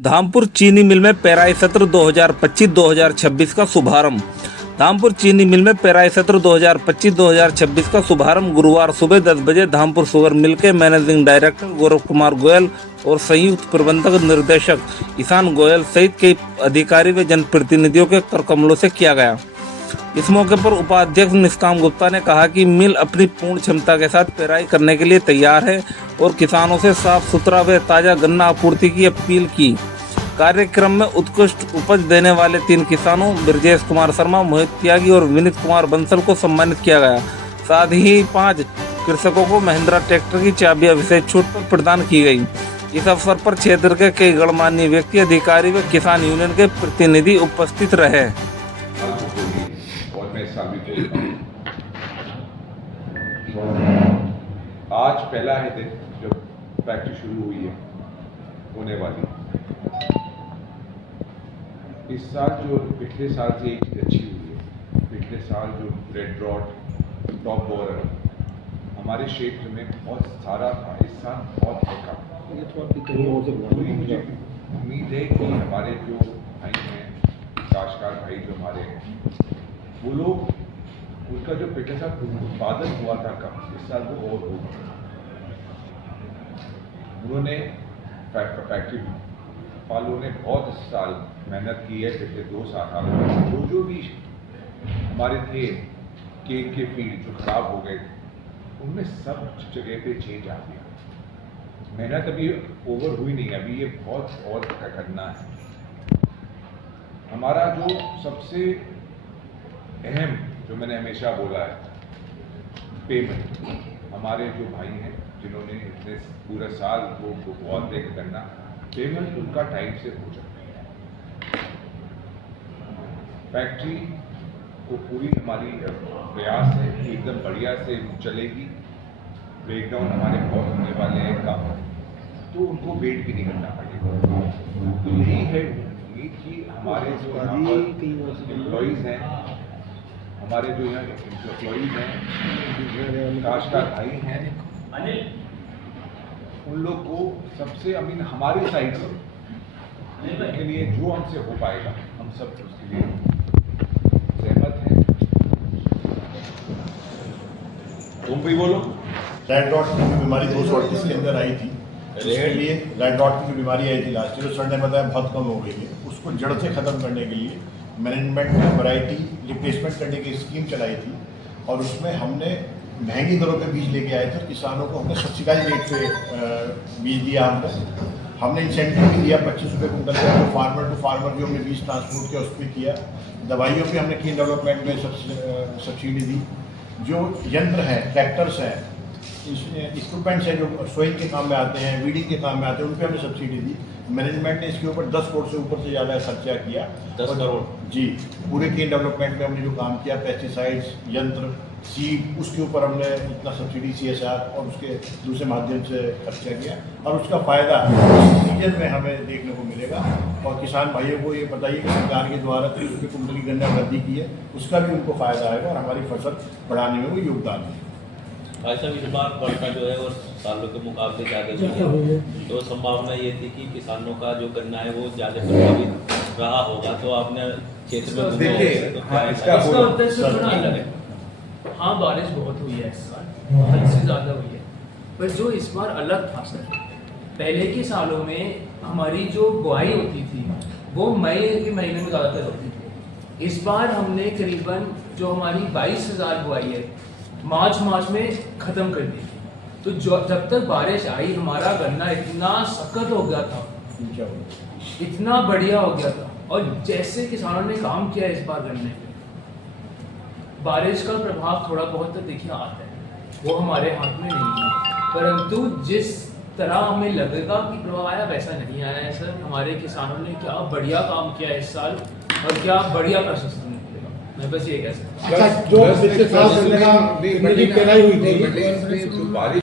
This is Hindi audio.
धामपुर चीनी मिल में पेराई सत्र 2025-2026 का शुभारंभ। धामपुर चीनी मिल में पेराई सत्र 2025-2026 का शुभारंभ गुरुवार सुबह 10 बजे धामपुर शुगर मिल के मैनेजिंग डायरेक्टर गौरव कुमार गोयल और संयुक्त प्रबंधक निर्देशक ईशान गोयल सहित कई अधिकारी व जनप्रतिनिधियों के करकमलों से किया गया। इस मौके पर उपाध्यक्ष निष्काम गुप्ता ने कहा कि मिल अपनी पूर्ण क्षमता के साथ पेराई करने के लिए तैयार है और किसानों से साफ सुथरा व ताज़ा गन्ना आपूर्ति की अपील की। कार्यक्रम में उत्कृष्ट उपज देने वाले 3 किसानों ब्रजेश कुमार शर्मा, मोहित त्यागी और विनीत कुमार बंसल को सम्मानित किया गया। साथ ही 5 कृषकों को महिंद्रा ट्रैक्टर की चाबियां विशेष छूट पर प्रदान की गई। इस अवसर पर क्षेत्र के कई गणमान्य व्यक्ति, अधिकारी व किसान यूनियन के प्रतिनिधि उपस्थित रहे। और मैं इस साल भी बोलता हूँ, आज पहला है दिन जब फैक्ट्री शुरू हुई है होने वाली। इस साल जो पिछले साल से एक चीज़ अच्छी हुई है, पिछले साल जो रेड रॉट टॉप बोरर हमारे क्षेत्र में बहुत सारा था, इस साल बहुत है कम। पूरी मुझे उम्मीद है कि हमारे जो भाई हैं, काश्तकार भाई जो हमारे हैं, वो लोग उनका जो पिछले साल उत्पादन हुआ था कम, इस साल वो और होगा। उन्होंने फैक्ट्री वालों ने बहुत साल मेहनत की है। पिछले 2 साल में जो भी हमारे थे केक के फील्ड जो खराब हो गए उनमें सब जगह पे चेंज आ गया। मेहनत अभी ओवर हुई नहीं, अभी ये बहुत और करना है। हमारा जो सबसे अहम, जो मैंने हमेशा बोला है, पेमेंट। हमारे जो भाई हैं जिन्होंने इतने पूरा साल वो बहुत देख करना, पेमेंट उनका टाइम से हो जाए। फैक्ट्री को पूरी हमारी प्रयास है कि एकदम बढ़िया से चलेगी। ब्रेकडाउन हमारे बहुत होने वाले हैं काम, तो उनको वेट भी नहीं करना पड़ेगा। तो यही है उम्मीद कि हमारे जो एम्प्लॉइज़ हैं, हमारे जो यहाँ एम्प्लॉइज़ हैं, काश्तकार भाई हैं, उन लोग को सबसे हमारी साइड से उनके लिए जो हमसे हो पाएगा हम सब उसके लिए सहमत हैं। तुम भी बोलो। रेड डॉट की बीमारी 238 के अंदर आई थी, उसके लिए रेड डॉट की बीमारी आई थी लास्ट ईयर, सर ने बताया बहुत कम हो गई है। उसको जड़ से ख़त्म करने के लिए मैनेजमेंट ने वैरायटी रिप्लेसमेंट करने की स्कीम चलाई थी और उसमें हमने महंगी दरों पे बीज लेके आए थे। किसानों को हमने सब्सिडाइज रेट पे बीज दिया। हमने इंसेंटिव भी दिया 25 रुपये कुंटल का, तो फार्मर टू फार्मर जो हमने बीज ट्रांसपोर्ट किया उस पर किया। दवाइयों पे हमने की डेवलपमेंट में सब्सिडी दी। जो यंत्र हैं, ट्रैक्टर्स हैं, इक्विपमेंट्स हैं जो सोइंग के काम में आते हैं, वीडिंग के काम में आते हैं, उन पर हमने सब्सिडी दी। मैनेजमेंट ने इसके ऊपर 10 करोड़ से ऊपर से ज़्यादा खर्चा किया। 10 करोड़ जी, पूरे केन डेवलपमेंट में हमने जो काम किया, पेस्टिसाइड्स, यंत्र, सीड, उसके ऊपर हमने इतना सब्सिडी CSR और उसके दूसरे माध्यम से खर्चा किया और उसका फ़ायदा इस सीजन में हमें देखने को मिलेगा। और किसान भाइयों को ये बताइए कि सरकार के द्वारा 30 रुपये कुंटल की गन्ना वृद्धि की है, उसका भी उनको फ़ायदा आएगा और हमारी फसल बढ़ाने में वो योगदान है। भाई साहब, इस बार वर्षा जो है और सालों के मुकाबले ज़्यादा हुई है, तो संभावना ये थी कि किसानों का जो गन्ना है वो ज़्यादा प्रभावित रहा होगा। तो आपने क्षेत्र में देखिए, हाँ, बारिश बहुत हुई है इस साल, हद से ज़्यादा हुई है। पर जो इस बार अलग था सर, पहले के सालों में हमारी जो बुआई होती थी वो मई के महीने में ज़्यादातर होती थी। इस बार हमने करीबन जो हमारी 22,000 बुआई है मार्च में ख़त्म कर दी। तो जब तक बारिश आई हमारा गन्ना इतना सख्त हो गया था, इतना बढ़िया हो गया था। और जैसे किसानों ने काम किया इस बार गन्ने पे, बारिश का प्रभाव थोड़ा बहुत तो देखिए आता है, वो हमारे हाथ में नहीं है, परंतु जिस तरह हमें लगेगा कि प्रभाव आया वैसा नहीं आया है सर। हमारे किसानों ने क्या बढ़िया काम किया इस साल और क्या बढ़िया प्रशासन निकलेगा, मैं बस ये कह सकता हूँ। जो पिछले साल बारिश